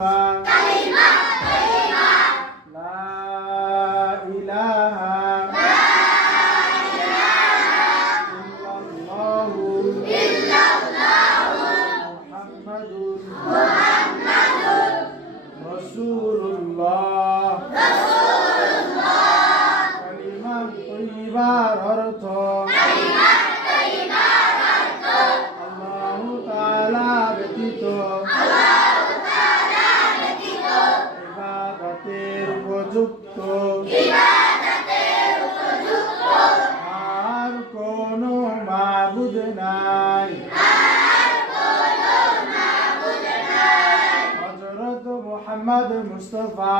কালিমা কালিমা লা ইলাহা ইল্লাল্লাহু মুহাম্মাদুর রাসূলুল্লাহ কালিমা তৈয়বার অর্থ আল্লাহু তাআলা ব্যতীত ইবাদতের উপযুক্ত আর কোনো মাবুদ নাই। হযরত মুহাম্মদ মুস্তাফা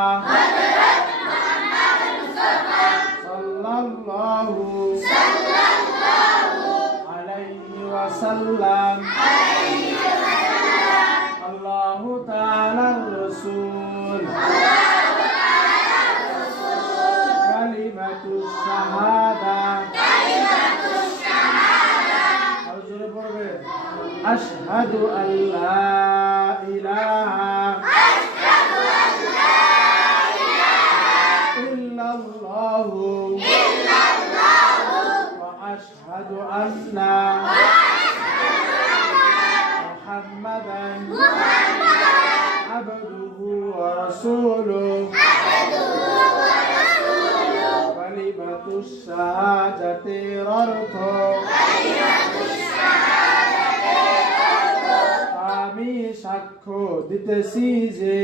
সাল্লাল্লাহু আলাইহি ওয়াসাল্লাম আল্লাহু তাআলার রাসূল কালিমাতুশ শাহাদা আরজুরে পড়বে আশহাদু আল্লা ইলাহা ইল্লাল্লাহু ওয়া আশহাদু আন্না মুহাম্মাদান আবদুহু ওয়া রাসূলুহু কালিমাতুশ শাহাদাতের অর্থ আমি সাক্ষ্য দিতেছি যে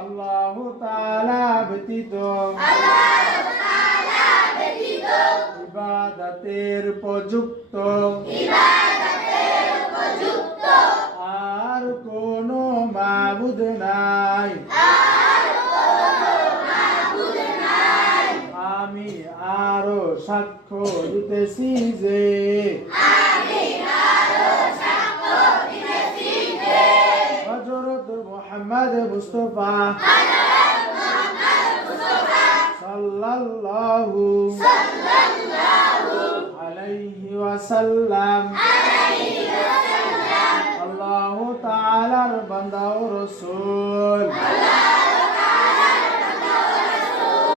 আল্লাহু তাআলা ব্যতীত ইবাদতের উপযুক্ত আর কোনো মাবুদ নাই। আমি আরো সাক্ষ্য দিতেছি যে হযরত মুহাম্মদ মুস্তাফা সাল্লাল্লাহু আলাইহি ওয়াসাল্লাম আল্লাহু তাআলার বান্দা ও রাসূল।